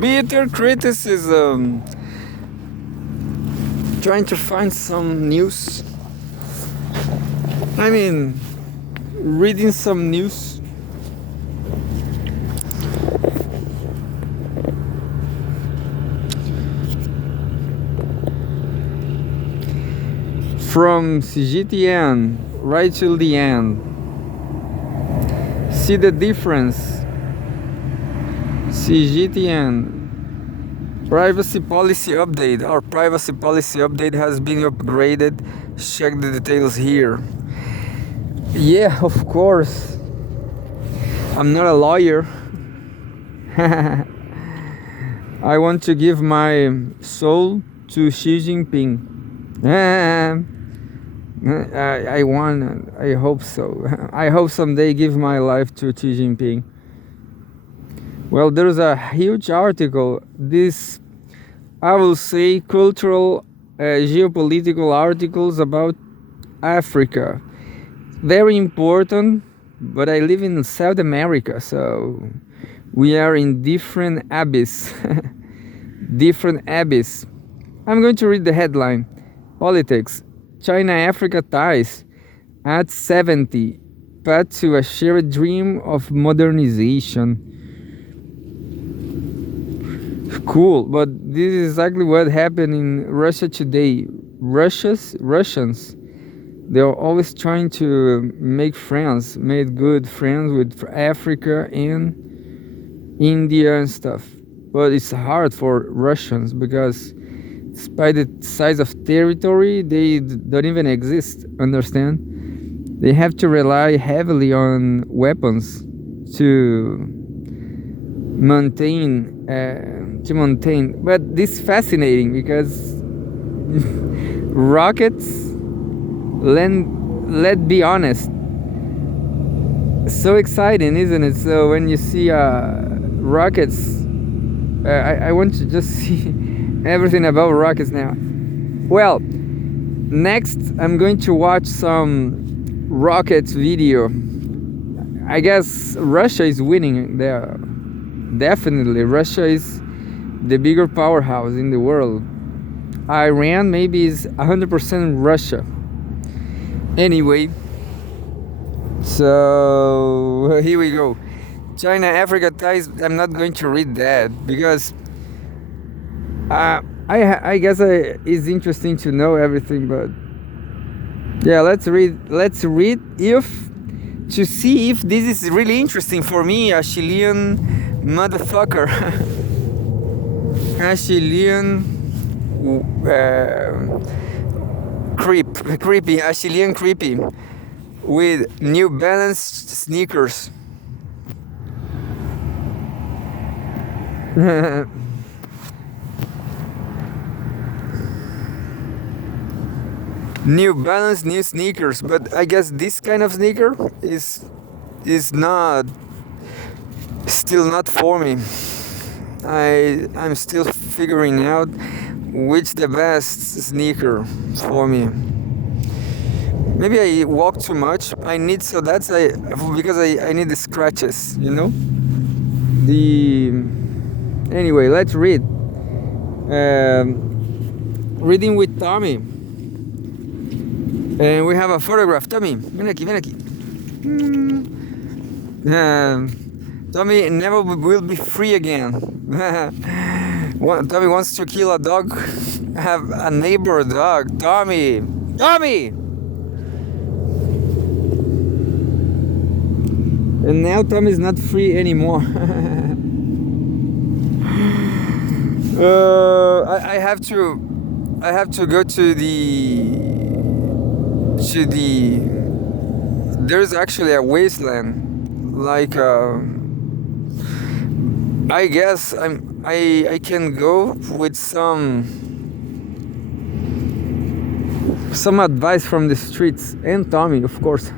Bitter criticism. Trying to find some news. I mean, reading some news. From Cgtn right till the end. See the difference. Cgtn privacy policy update. Our privacy policy update has been upgraded. Check the details here. Yeah, of course. I'm not a lawyer. I want to give my soul to Xi Jinping. I hope so. I hope someday give my life to Xi Jinping. Well, there's a huge article. This, I will say, cultural, geopolitical articles about Africa. Very important, but I live in South America, so we are in different abyss. Different abyss. I'm going to read the headline. Politics. China-Africa ties at 70. Path to a shared dream of modernization. Cool, but this is exactly what happened in Russia today. Russians, they're always trying to make good friends with Africa and India and stuff. But it's hard for Russians because despite the size of territory, they don't even exist, understand? They have to rely heavily on weapons to maintain. But this is fascinating because rockets, let's be honest, so exciting, isn't it? So when you see rockets, I want to just see everything about rockets now. Well, next I'm going to watch some rockets video. I guess Russia is winning there. Definitely, Russia is the bigger powerhouse in the world. Iran maybe is 100% Russia. Anyway, so here we go. China-Africa ties. I'm not going to read that because I guess it's interesting to know everything. But yeah, let's read to see if this is really interesting for me, a Chilean motherfucker. A Chilean creepy, a Chilean creepy with New Balance sneakers. New Balance, new sneakers, but I guess this kind of sneaker is still not for me. I'm still figuring out which the best sneaker for me. Maybe I walk too much. I need because I need the scratches, you know. Anyway, let's read. Reading with Tommy. And we have a photograph. Tommy, ven aquí. Tommy never will be free again. Tommy wants to kill a dog. Have a neighbor dog. Tommy! And now Tommy's not free anymore. I have to go to the. There's actually a wasteland, like I guess I can go with some advice from the streets and Tommy, of course.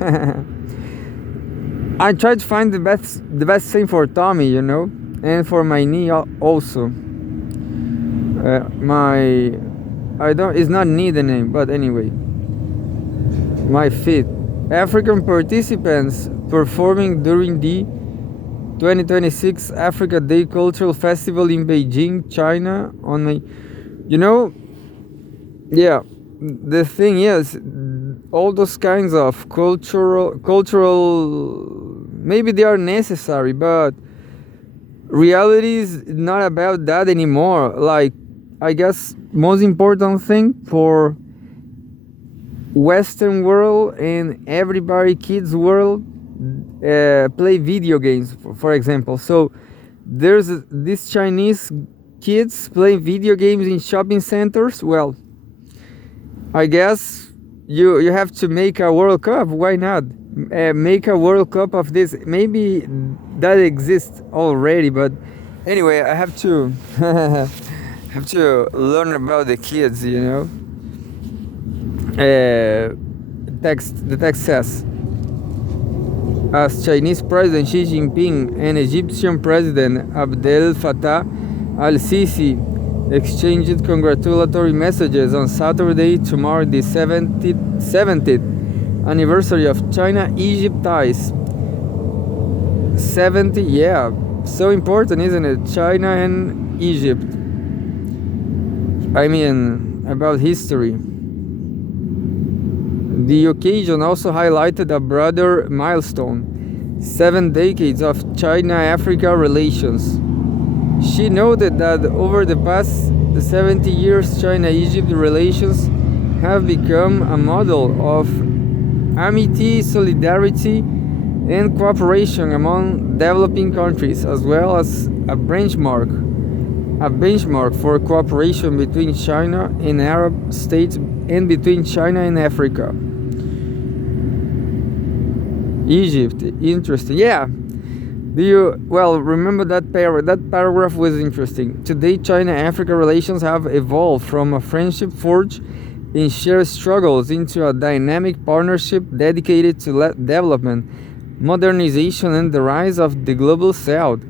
I try to find the best thing for Tommy, you know, and for my knee also. It's not knee the name, but anyway. My feet. African participants performing during the 2026 Africa Day Cultural Festival in Beijing, China. On May, you know, yeah. The thing is, all those kinds of cultural, maybe they are necessary, but reality is not about that anymore. Like, I guess most important thing for Western world and everybody kids world, play video games, for example. So there's these Chinese kids play video games in shopping centers. Well, I guess you have to make a World Cup. Why not make a World Cup of this? Maybe that exists already, but anyway, I have to have to learn about the kids. The text says, as Chinese President Xi Jinping and Egyptian President Abdel Fattah al-Sisi exchanged congratulatory messages on Saturday to mark the 70th anniversary of China-Egypt ties. 70, yeah, so important, isn't it? China and Egypt. I mean, about history. The occasion also highlighted a broader milestone: 7 decades of China-Africa relations. She noted that over the past 70 years, China-Egypt relations have become a model of amity, solidarity, and cooperation among developing countries, as well as a benchmark for cooperation between China and Arab states and between China and Africa. Egypt, interesting. Yeah. Remember that paragraph was interesting. Today, China-Africa relations have evolved from a friendship forged in shared struggles into a dynamic partnership dedicated to development, modernization, and the rise of the global South.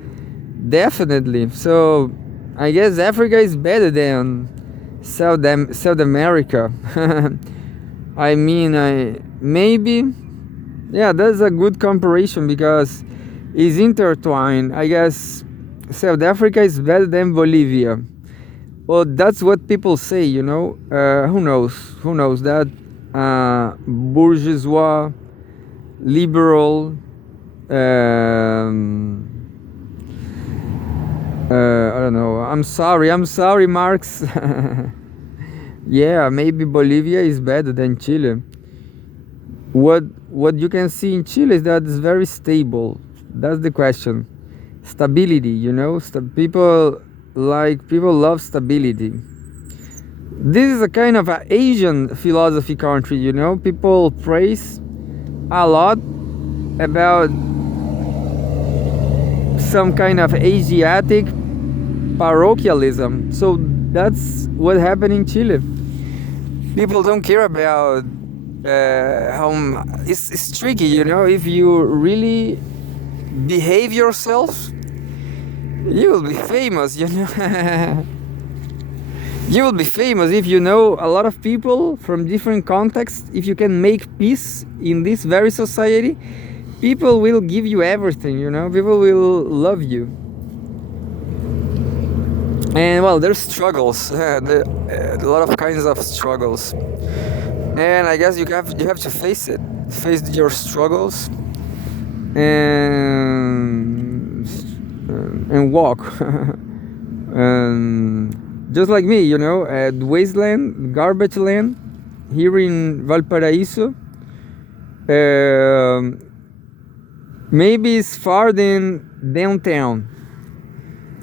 Definitely. So, I guess Africa is better than South America. I mean, maybe, yeah, that's a good comparison because it's intertwined. I guess South Africa is better than Bolivia. Well, that's what people say, Who knows? Who knows that bourgeois, liberal, I don't know. I'm sorry, Marx. Yeah, maybe Bolivia is better than Chile. What you can see in Chile is that it's very stable. That's the question. Stability, people love stability. This is a kind of an Asian philosophy country, People praise a lot about some kind of Asiatic parochialism. So that's what happened in Chile. People don't care about how it's tricky, If you really behave yourself, you will be famous, You will be famous if you know a lot of people from different contexts. If you can make peace in this very society, people will give you everything, People will love you. And well, there's struggles, a lot of kinds of struggles, and I guess you have to face your struggles, and walk. Just like me, at wasteland, garbage land, here in Valparaiso. Maybe it's far than downtown,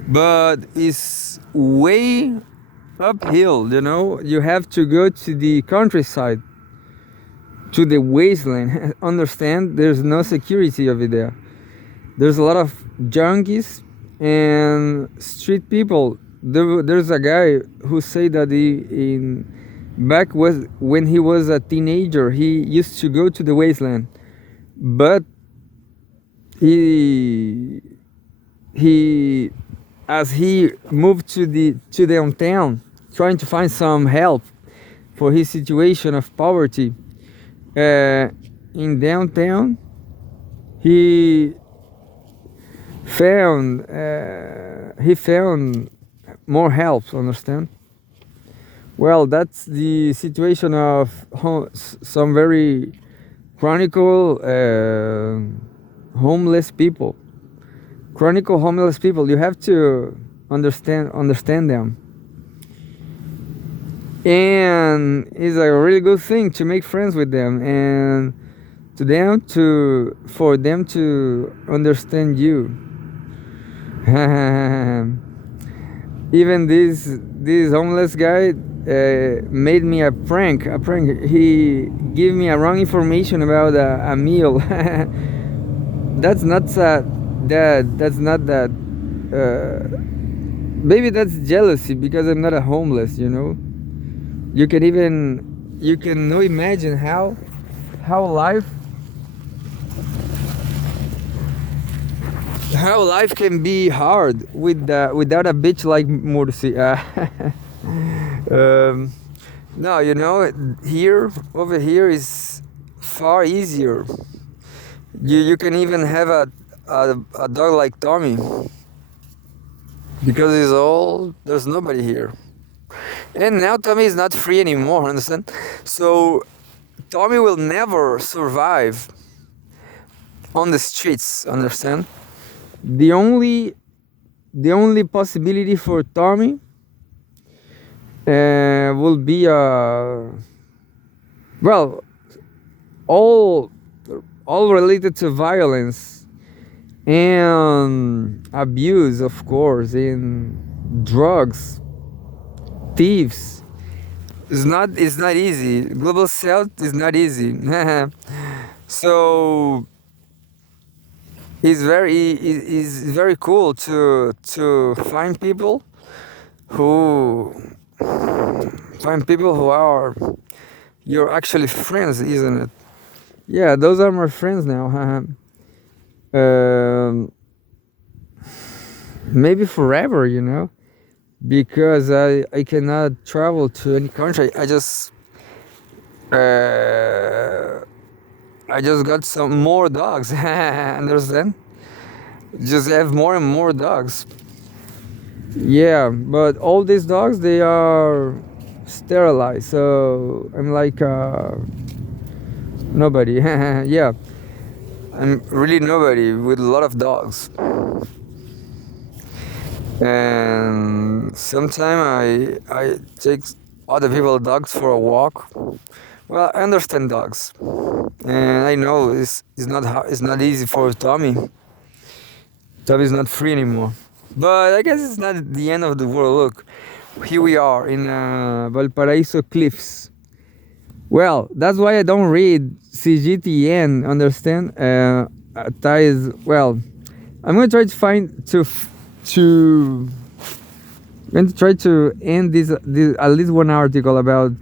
but it's way uphill, You have to go to the countryside, to the wasteland. Understand? There's no security over there. There's a lot of junkies and street people. There's a guy who said that when he was a teenager, he used to go to the wasteland, but he as he moved to downtown, trying to find some help for his situation of poverty, in downtown, he found more help. Understand? Well, that's the situation of some very chronicle homeless people. Chronicle homeless people. You have to understand them, and it's a really good thing to make friends with them, and for them to understand you. Even this homeless guy made me a prank. He gave me a wrong information about a meal. That's not that's not that. Maybe that's jealousy because I'm not a homeless. You can no imagine how life can be hard without a bitch like Mursi. No, over here is far easier. You can even have a dog like Tommy, because there's nobody here. And now Tommy is not free anymore, understand? So Tommy will never survive on the streets, understand? The only possibility for Tommy will be well, all related to violence and abuse, of course, and drugs, thieves. It's not easy. Global South is not easy. So it's very cool to find people who are you're actually friends, isn't it? Yeah, those are my friends now. Maybe forever, because I cannot travel to any country. I just got some more dogs. Understand? Just have more and more dogs. Yeah, but all these dogs, they are sterilized, so I'm like nobody. Yeah, I'm really nobody with a lot of dogs. And sometimes I take other people's dogs for a walk. Well, I understand dogs, and I know it's not easy for Tommy. Tommy's not free anymore, but I guess it's not the end of the world. Look, here we are in Valparaiso Cliffs. Well, that's why I don't read Cgtn. Understand? Ties. Well, I'm gonna try to try to end this at least one article about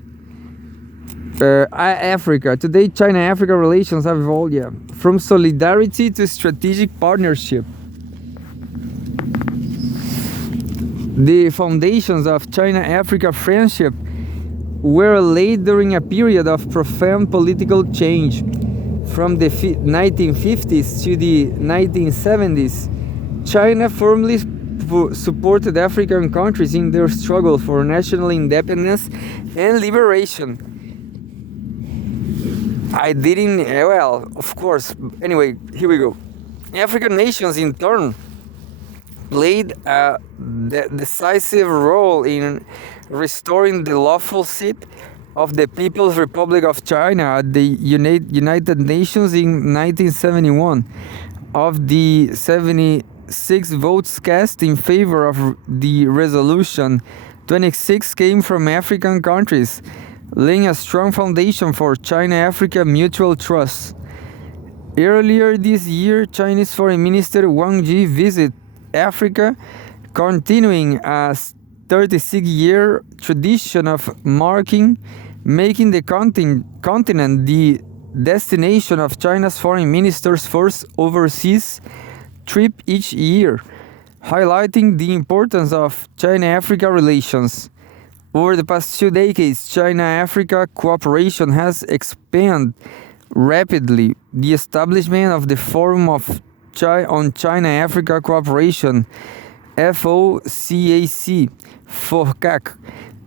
Africa. Today, China-Africa relations have evolved, from solidarity to strategic partnership. The foundations of China-Africa friendship were laid during a period of profound political change. From the 1950s to the 1970s, China firmly supported African countries in their struggle for national independence and liberation. Of course. Anyway, here we go. African nations, in turn, played a decisive role in restoring the lawful seat of the People's Republic of China at the United Nations in 1971. Of the 76 votes cast in favor of the resolution, 26 came from African countries, laying a strong foundation for China-Africa mutual trust. Earlier this year, Chinese Foreign Minister Wang Yi visited Africa, continuing a 36-year tradition of making the continent the destination of China's foreign minister's first overseas trip each year, highlighting the importance of China-Africa relations. Over the past 2 decades, China-Africa cooperation has expanded rapidly. The establishment of the Forum of on China-Africa Cooperation, FOCAC,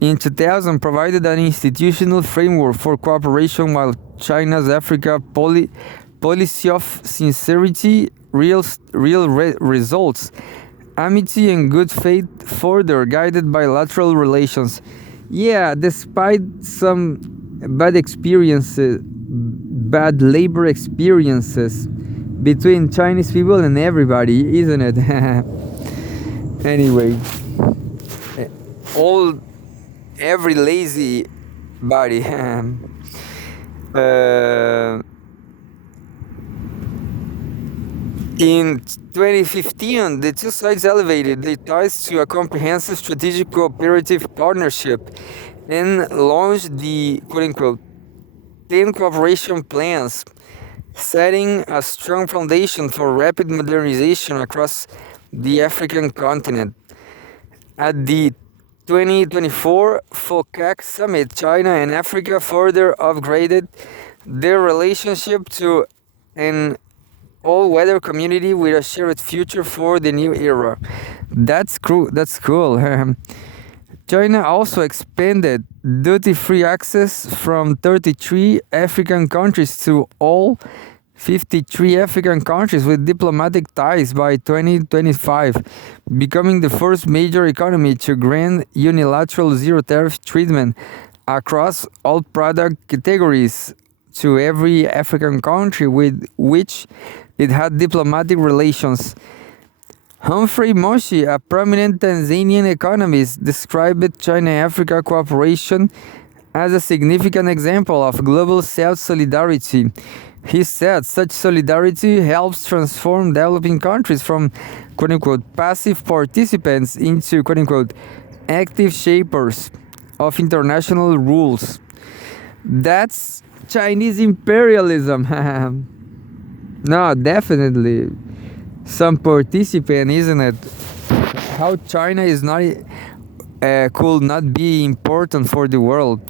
in 2000 provided an institutional framework for cooperation while China's Africa policy of sincerity, real results, amity and good faith further guided bilateral relations. Yeah, despite some bad labor experiences between Chinese people and everybody, isn't it? Anyway, every lazy body. In 2015, the two sides elevated their ties to a comprehensive strategic cooperative partnership and launched the quote-unquote 10 cooperation plans, setting a strong foundation for rapid modernization across the African continent. At the 2024 FOCAC Summit, China and Africa further upgraded their relationship to an all-weather community with a shared future for the new era. That's cool. China also expanded duty-free access from 33 African countries to all 53 African countries with diplomatic ties by 2025, becoming the first major economy to grant unilateral zero-tariff treatment across all product categories to every African country with which it had diplomatic relations. Humphrey Moshi, a prominent Tanzanian economist, described China-Africa cooperation as a significant example of global self-solidarity. He said such solidarity helps transform developing countries from quote-unquote passive participants into quote-unquote active shapers of international rules. That's Chinese imperialism. No, definitely some participant, isn't it? How China is not could not be important for the world.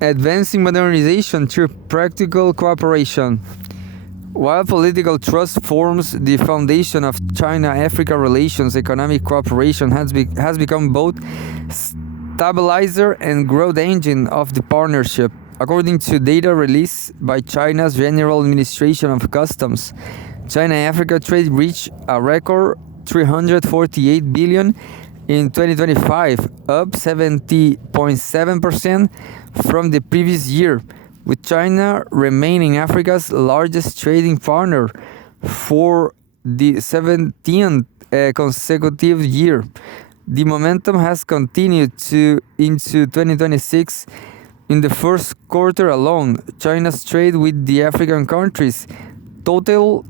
Advancing modernization through practical cooperation. While political trust forms the foundation of China-Africa relations, economic cooperation has become both stabilizer and growth engine of the partnership. According to data released by China's General Administration of Customs, China-Africa trade reached a record 348 billion in 2025, up 70.7% from the previous year, with China remaining Africa's largest trading partner for the 17th consecutive year. The momentum has continued into 2026. In the first quarter alone, China's trade with the African countries totaled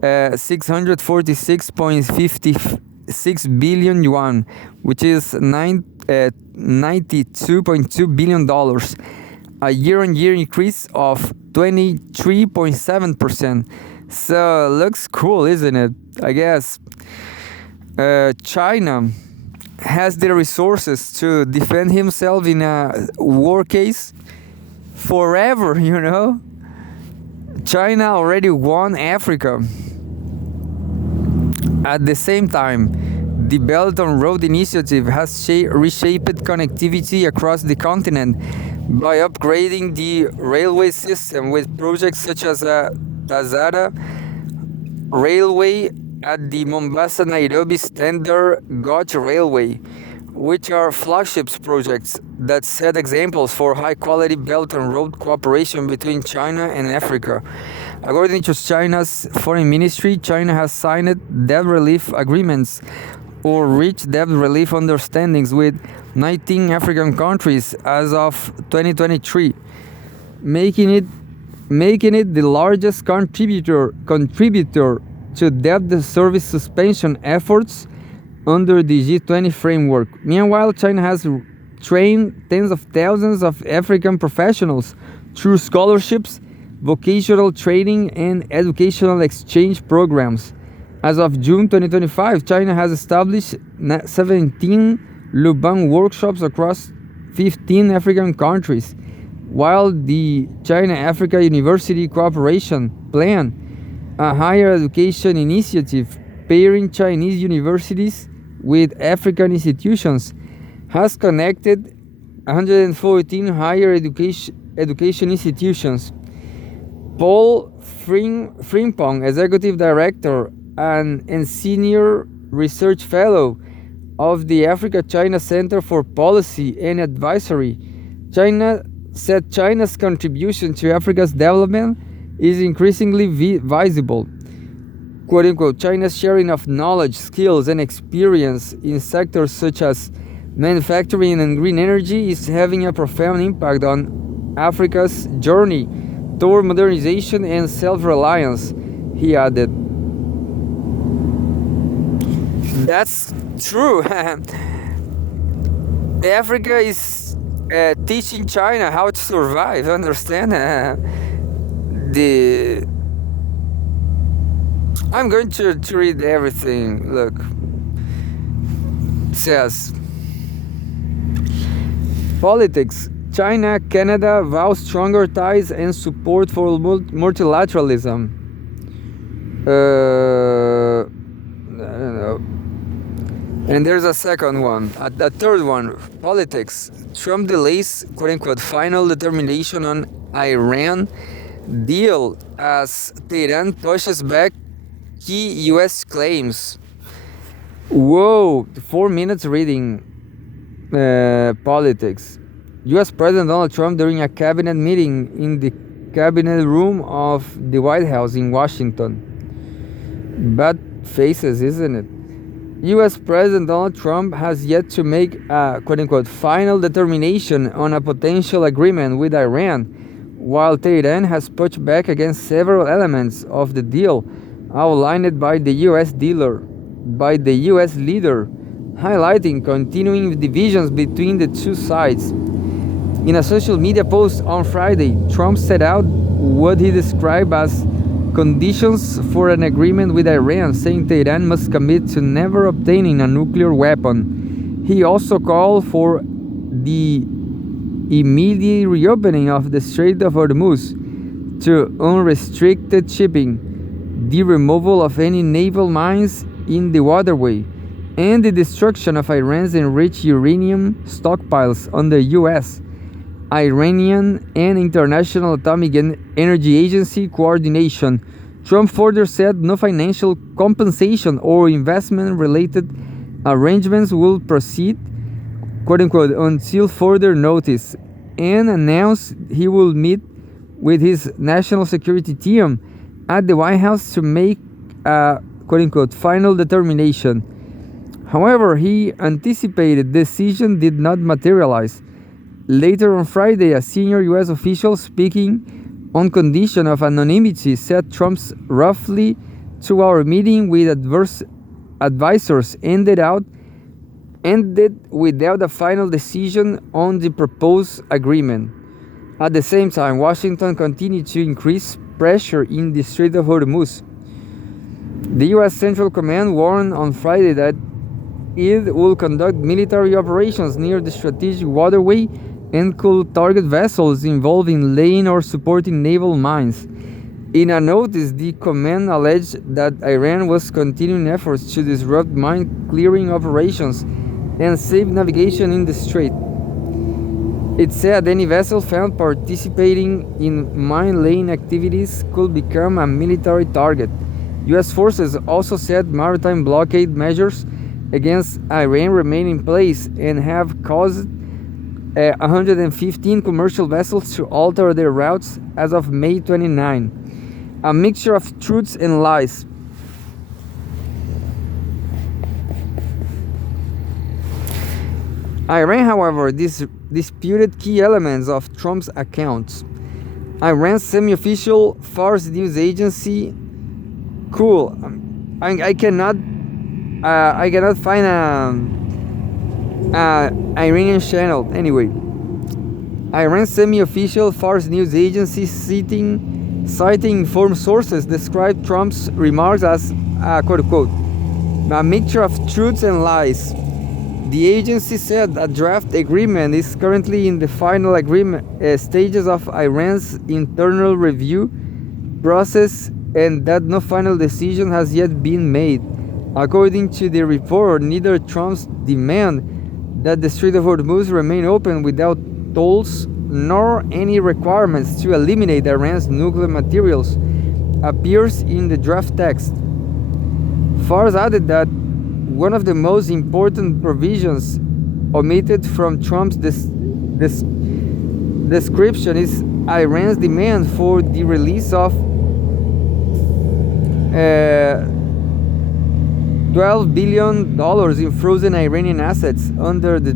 646.56 billion yuan, which is $92.2 billion, a year-on-year increase of 23.7%. So looks cool, isn't it? I guess China has the resources to defend himself in a war case forever, you know? China already won Africa. At the same time, the Belt and Road Initiative has reshaped connectivity across the continent by upgrading the railway system with projects such as a Tazara Railway at the Mombasa-Nairobi Standard Gauge Railway, which are flagship projects that set examples for high-quality Belt and Road cooperation between China and Africa. According to China's Foreign Ministry, China has signed debt relief agreements or reached debt relief understandings with 19 African countries as of 2023, making it the largest contributor to debt service suspension efforts under the G20 framework. Meanwhile, China has trained tens of thousands of African professionals through scholarships, vocational training, and educational exchange programs. As of June 2025, China has established 17 Luban workshops across 15 African countries, while the China-Africa University Cooperation Plan a higher education initiative pairing Chinese universities with African institutions, has connected 114 higher education institutions. Paul Frimpong, Executive Director and Senior Research Fellow of the Africa-China Center for Policy and Advisory, China said China's contribution to Africa's development is increasingly visible. Quote unquote, China's sharing of knowledge, skills, and experience in sectors such as manufacturing and green energy is having a profound impact on Africa's journey toward modernization and self-reliance, he added. That's true. Africa is teaching China how to survive, understand? I'm going to read everything. Look. It says, politics. China, Canada vow stronger ties and support for multilateralism. I don't know. And there's a second one, a third one, politics. Trump delays, quote unquote, final determination on Iran deal as Tehran pushes back key US claims. Whoa, 4 minutes reading politics. US President Donald Trump during a cabinet meeting in the cabinet room of the White House in Washington. Bad faces, isn't it? US President Donald Trump has yet to make a quote-unquote final determination on a potential agreement with Iran, while Tehran has pushed back against several elements of the deal outlined by the US leader, highlighting continuing divisions between the two sides. In a social media post on Friday, Trump set out what he described as conditions for an agreement with Iran, saying Tehran must commit to never obtaining a nuclear weapon. He also called for the immediate reopening of the Strait of Hormuz to unrestricted shipping, the removal of any naval mines in the waterway, and the destruction of Iran's enriched uranium stockpiles under U.S., Iranian, and International Atomic Energy Agency coordination. Trump further said no financial compensation or investment-related arrangements will proceed, quote-unquote, until further notice, and announced he will meet with his national security team at the White House to make a, quote-unquote, final determination. However, he anticipated the decision did not materialize. Later on Friday, a senior U.S. official speaking on condition of anonymity said Trump's roughly 2-hour meeting with advisors ended without a final decision on the proposed agreement. At the same time, Washington continued to increase pressure in the Strait of Hormuz. The U.S. Central Command warned on Friday that it will conduct military operations near the strategic waterway and could target vessels involved in laying or supporting naval mines. In a notice, the command alleged that Iran was continuing efforts to disrupt mine-clearing operations and safe navigation in the strait. It said any vessel found participating in mine-laying activities could become a military target. U.S. forces also said maritime blockade measures against Iran remain in place and have caused 115 commercial vessels to alter their routes as of May 29. A mixture of truths and lies. Iran, however, disputed key elements of Trump's accounts. Iran's semi-official Fars news agency, I cannot find a Iranian channel. Anyway, Iran's semi-official Fars news agency, citing informed sources, described Trump's remarks as quote-unquote a mixture of truths and lies. The agency said a draft agreement is currently in the final agreement stages of Iran's internal review process and that no final decision has yet been made. According to the report, neither Trump's demand that the Strait of Hormuz remain open without tolls nor any requirements to eliminate Iran's nuclear materials appears in the draft text. Fars added that one of the most important provisions omitted from Trump's description is Iran's demand for the release of $12 billion in frozen Iranian assets. Under the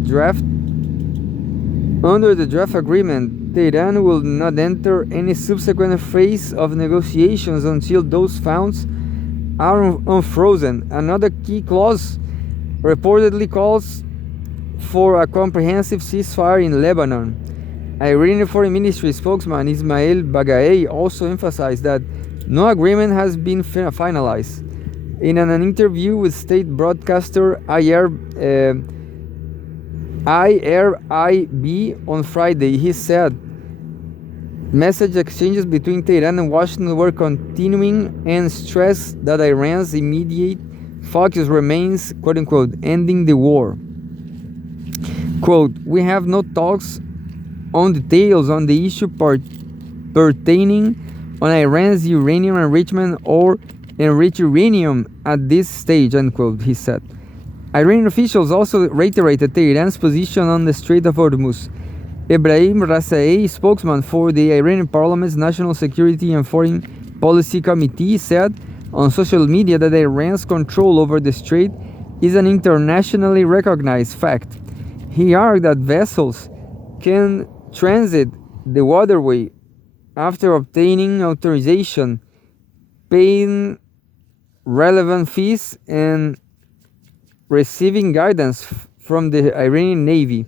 draft agreement, Tehran will not enter any subsequent phase of negotiations until those funds are unfrozen. Another key clause reportedly calls for a comprehensive ceasefire in Lebanon. Iranian Foreign Ministry spokesman Ismail Baghaei also emphasized that no agreement has been finalized. In an interview with state broadcaster IRIB on Friday, he said message exchanges between Tehran and Washington were continuing and stressed that Iran's immediate focus remains, quote-unquote, ending the war. Quote, we have no talks on details on the issue pertaining on Iran's uranium enrichment or enriched uranium at this stage, unquote, he said. Iranian officials also reiterated Tehran's position on the Strait of Hormuz. Ebrahim Rasaei, spokesman for the Iranian Parliament's National Security and Foreign Policy Committee, said on social media that Iran's control over the strait is an internationally recognized fact. He argued that vessels can transit the waterway after obtaining authorization, paying relevant fees, and receiving guidance from the Iranian Navy.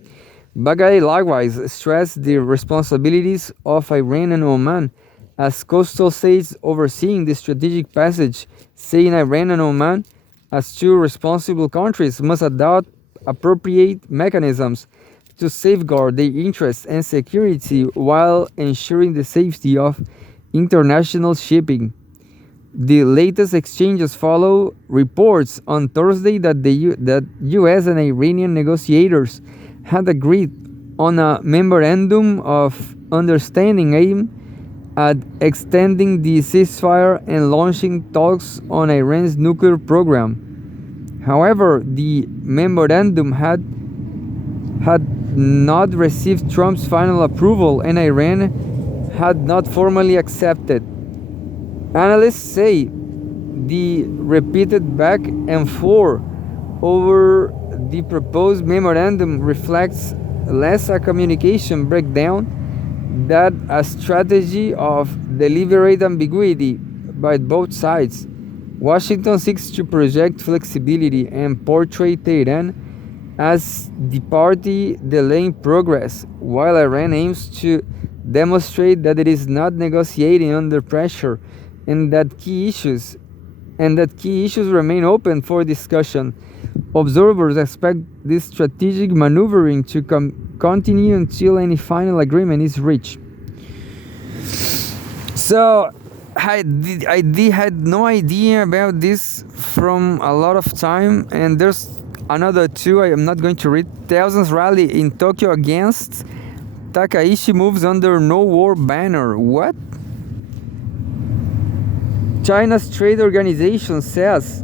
Baghaei likewise stressed the responsibilities of Iran and Oman as coastal states overseeing the strategic passage, saying Iran and Oman, as two responsible countries, must adopt appropriate mechanisms to safeguard their interests and security while ensuring the safety of international shipping. The latest exchanges follow reports on Thursday that that U.S. and Iranian negotiators had agreed on a memorandum of understanding aimed at extending the ceasefire and launching talks on Iran's nuclear program. However, the memorandum had not received Trump's final approval, and Iran had not formally accepted. Analysts say the repeated back and forth over the proposed memorandum reflects less a communication breakdown than a strategy of deliberate ambiguity by both sides. Washington seeks to project flexibility and portray Tehran as the party delaying progress, while Iran aims to demonstrate that it is not negotiating under pressure and that key issues remain open for discussion. Observers expect this strategic maneuvering to continue until any final agreement is reached. So I had no idea about this from a lot of time, and there's another two I am not going to read. Thousands rally in Tokyo against Takaishi moves under no war banner. What? China's trade organization says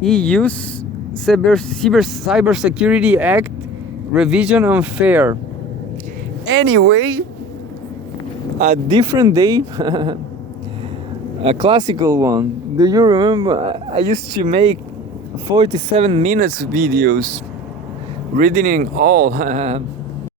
EU's Cybersecurity Act revision unfair. Anyway, a different day, a classical one. Do you remember? I used to make 47 minutes videos, reading in all.